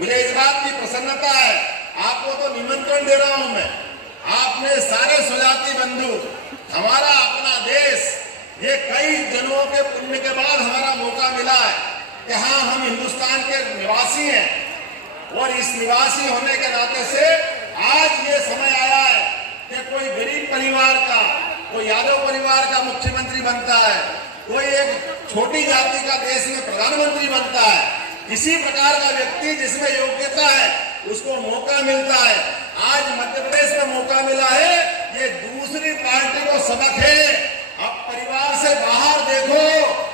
मुझे इस बात की प्रसन्नता है, आपको तो निमंत्रण दे रहा हूं मैं, आपने सारे स्वजाति बंधु, हमारा अपना देश, ये कई जन्मों के पुण्य के बाद हमारा मौका मिला है कि हाँ, हम हिंदुस्तान के निवासी हैं और इस निवासी होने के नाते से आज ये समय आया है कि कोई गरीब परिवार का, कोई यादव परिवार का मुख्यमंत्री बनता है, कोई एक छोटी जाति का देश में प्रधानमंत्री बनता है, किसी प्रकार का व्यक्ति जिसमें योग्यता है उसको मौका मिलता है। आज मध्य प्रदेश में मौका मिला है, ये दूसरी पार्टी को सबक है। अब परिवार से बाहर देखो,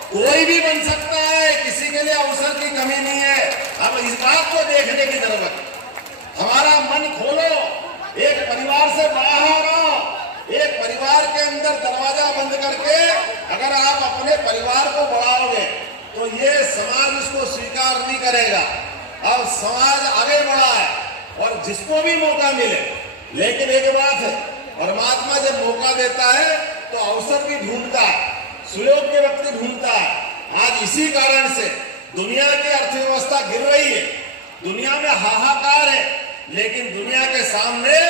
कोई भी बन सकता है, किसी के लिए अवसर की कमी नहीं है। अब इस बात को देखने की जरूरत, हमारा मन खोलो, एक परिवार से बाहर आओ, एक परिवार के अंदर दरवाजा बंद करके अगर आप अपने परिवार को बढ़ाओगे तो ये समाज इसको स्वीकार नहीं करेगा। अब समाज आगे बढ़ा है और जिसको भी मौका मिले, लेकिन एक बात है, परमात्मा जब मौका देता है तो अवसर भी ढूंढता है, सुयोग्य व्यक्ति ढूंढता है। आज इसी कारण से दुनिया की अर्थव्यवस्था गिर रही है, दुनिया में हाहाकार है, लेकिन दुनिया के सामने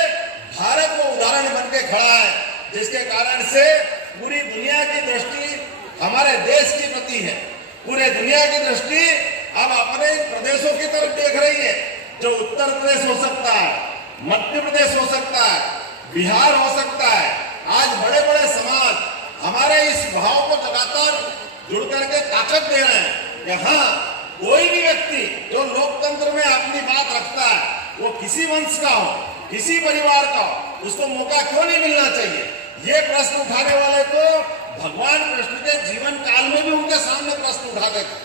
भारत वो उदाहरण बन के खड़ा है, जिसके कारण से पूरी दुनिया की दृष्टि हमारे देश के प्रति है। पूरे दुनिया की दृष्टि अब अपने प्रदेशों की तरफ देख रही है, जो उत्तर प्रदेश हो सकता है, मध्य प्रदेश हो सकता है, बिहार हो सकता है। आज बड़े बड़े समाज हमारे इस भाव को लगातार जुड़ करके ताकत दे रहे हैं कि हाँ, कोई भी व्यक्ति जो लोकतंत्र में अपनी बात रखता है, वो किसी वंश का हो, किसी परिवार का हो, उसको मौका क्यों नहीं मिलना चाहिए। ये प्रश्न उठाने वाले तो भगवान कृष्ण के जीवन काल में भी उनके सामने प्रश्न उठाते थे।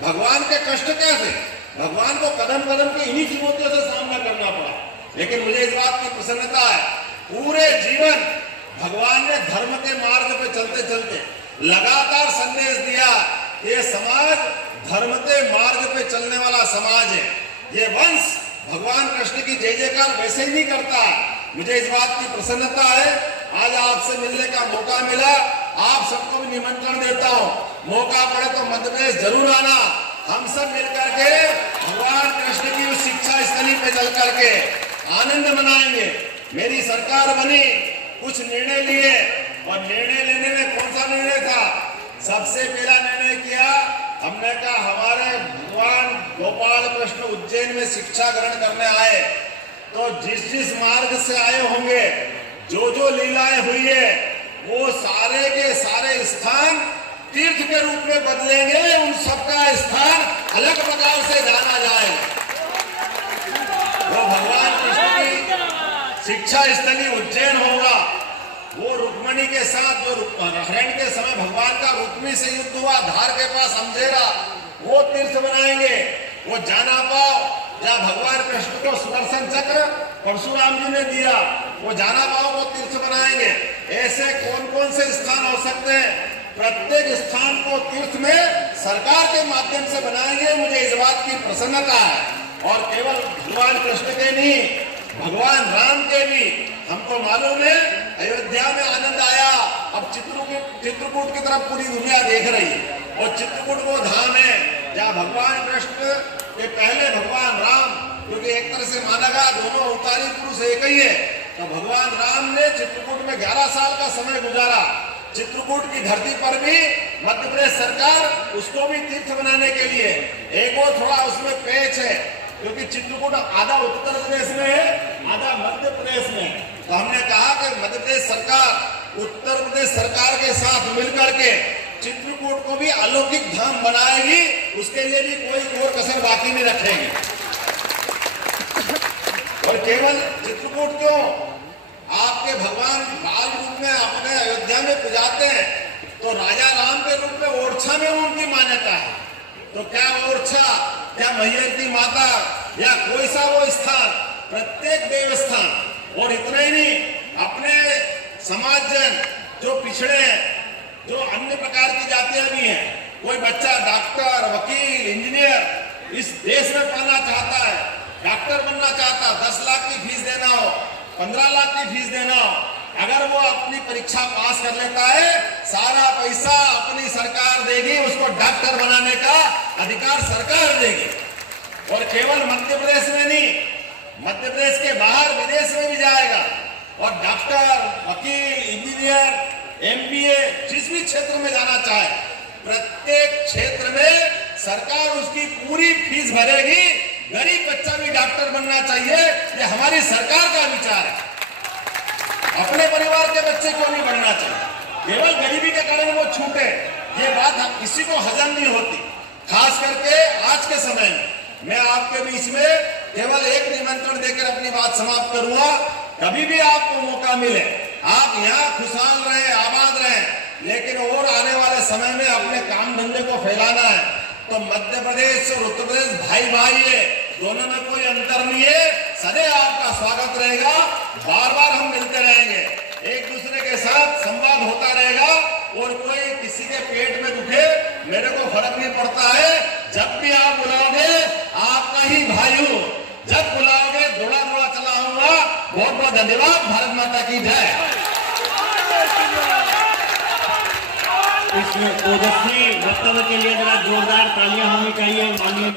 भगवान के कष्ट क्या थे, भगवान को कदम कदम की इन्हीं चुनौतियों से सामना करना पड़ा। लेकिन मुझे इस बात की प्रसन्नता है, पूरे जीवन भगवान ने धर्म के मार्ग पे चलते चलते लगातार संदेश दिया। ये समाज धर्म के मार्ग पे चलने वाला समाज है। ये वंश भगवान कृष्ण की जय जयकार वैसे ही नहीं करता। मुझे इस बात की प्रसन्नता है, आज आपसे मिलने का मौका मिला। आप सबको भी निमंत्रण देता हूँ, मौका पड़े तो मध्य प्रदेश जरूर आना। हम सब मिलकर के भगवान कृष्ण की उस शिक्षा स्थली पे चल करके आनंद मनाएंगे। मेरी सरकार बनी, कुछ निर्णय लिए, और निर्णय लेने में कौन सा निर्णय था? सबसे पहला निर्णय किया हमने कहा, हमारे भगवान गोपाल कृष्ण उज्जैन में शिक्षा ग्रहण करने आए, तो जिस जिस मार्ग से आए होंगे, जो जो लीलाएं हुई है, वो सारे के सारे स्थान तीर्थ के रूप में बदलेंगे। उन सबका स्थान अलग प्रकार से जाना जाए। वो भगवान कृष्ण की शिक्षा स्थली उज्जैन होगा। वो रुक्मणी के साथ, जो हरण के समय भगवान का रुक्मी से युद्ध हुआ, धार के पास अंधेरा, वो तीर्थ बनाएंगे। वो जाना पाओ जहाँ भगवान कृष्ण को सुदर्शन चक्र परशुराम जी ने दिया, वो जाना पाओ को तीर्थ बनाएंगे। ऐसे कौन कौन से स्थान हो सकते हैं? प्रत्येक स्थान को तीर्थ में सरकार के माध्यम से बनाएंगे। मुझे इस बात की प्रसन्नता है। और केवल भगवान कृष्ण के नहीं, भगवान राम के भी, हमको मालूम है अयोध्या में आनंद आया। अब चित्रकूट की तरफ पूरी दुनिया देख रही है, और चित्रकूट वो धाम है जहाँ भगवान कृष्ण के पहले भगवान राम, क्योंकि एक तरह से माना गया दोनों अवतारी पुरुष एक ही है, तो भगवान राम ने चित्रकूट में 11 साल का समय गुजारा। चित्रकूट की धरती पर भी मध्य प्रदेश सरकार उसको भी तीर्थ बनाने के लिए, एक और थोड़ा उसमें पेच है, क्योंकि चित्रकूट आधा उत्तर प्रदेश में है, आधा मध्य प्रदेश में है। तो हमने कहा कि मध्य प्रदेश सरकार उत्तर प्रदेश सरकार के साथ मिलकर के चित्रकूट को भी अलौकिक धाम बनाएगी। उसके लिए भी कोई और कसर बाकी नहीं रखेगी। और केवल चित्रकूट क्यों, आपके भगवान बाल रूप में अपने अयोध्या में पुजाते हैं, तो राजा राम के रूप में ओरछा में उनकी मान्यता है। तो क्या ओरछा, क्या मैहर की माता, या कोई सा वो स्थान, प्रत्येक देवस्थान। और इतना ही नहीं, अपने समाजजन जो पिछड़े हैं, जो अन्य प्रकार की जातियां भी हैं, कोई बच्चा डॉक्टर, वकील, इंजीनियर इस देश में पढ़ना चाहता है, डॉक्टर बनना चाहता, 10 लाख की फीस देना हो, 15 लाख की फीस देना हो, अगर वो अपनी परीक्षा पास कर लेता है, सारा पैसा अपनी सरकार देगी, उसको डॉक्टर बनाने का अधिकार सरकार देगी। और केवल मध्य प्रदेश में नहीं, मध्य प्रदेश के बाहर विदेश में भी जाएगा। और डॉक्टर, वकील, इंजीनियर, एमबीए जिस भी क्षेत्र में जाना चाहे, प्रत्येक क्षेत्र में सरकार उसकी पूरी फीस भरेगी। गरीब बच्चा भी डॉक्टर बनना चाहिए, ये हमारी सरकार का विचार है। अपने परिवार के बच्चे क्यों नहीं बनना चाहिए? केवल गरीबी के कारण वो छूटे, ये बात किसी को हजम नहीं होती। खास करके आज के समय में मैं आपके बीच में केवल एक निमंत्रण देकर अपनी बात समाप्त करूंगा। कभी भी आपको मौका मिले, आप यहाँ खुशहाल रहे, आबाद रहे, लेकिन और आने वाले समय में अपने काम धंधे को फैलाना है तो मध्य प्रदेश और उत्तर प्रदेश भाई भाई है, दोनों में कोई अंतर नहीं है। सदैव आपका स्वागत रहेगा, बार बार हम मिलते रहेंगे, एक दूसरे के साथ संवाद होता रहेगा। और कोई किसी के पेट में दुखे, मेरे को फर्क नहीं पड़ता है। जब भी आप बुलाओगे, आपका ही भाई हूं, जब बुलाओगे दौड़ा दौड़ा चला आऊंगा। बहुत बहुत धन्यवाद। भारत माता की जय। इस ओजस्वी वक्तव्य के लिए जरा जोरदार तालियां होनी चाहिए माननीय